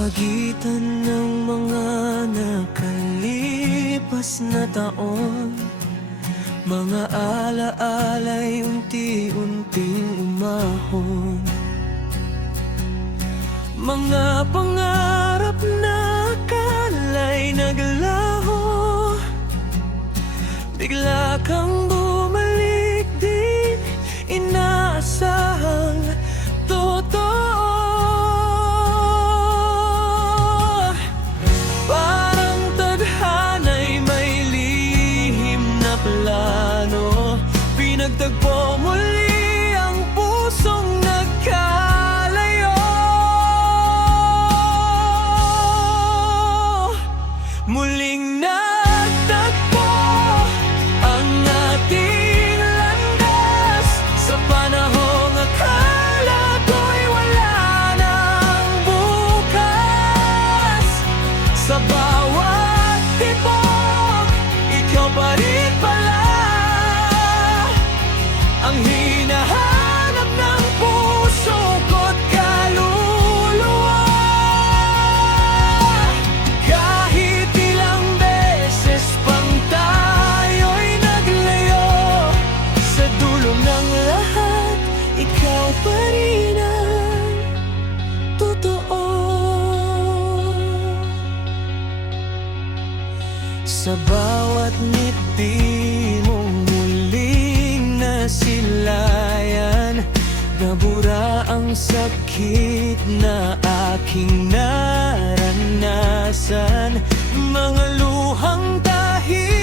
pagitan ng mga nakalipas na taon, mga alaala'y unti-unting umahon. Mga pangarap na akala'y naglaho, bigla kang bumalik, di inaasahang totoo. Parang tadhana'y may lihim na plano, pinagtagpo muli ang pusong nagkalayo. Muling nagtagpo ang ating landas, sa panahong akala ko'y wala nang bukas. Sa bawat tibok, ikaw pa rin pala ang hinahanap ng puso ko't kaluluwa. Kahit ilang beses pang tayo'y naglayo, sa dulo ng lahat, ikaw pa rin ang totoo. Sa bawat ngiti mong muling nasilayan, nabura ang sakit na aking naranasan. Mga luhang dahil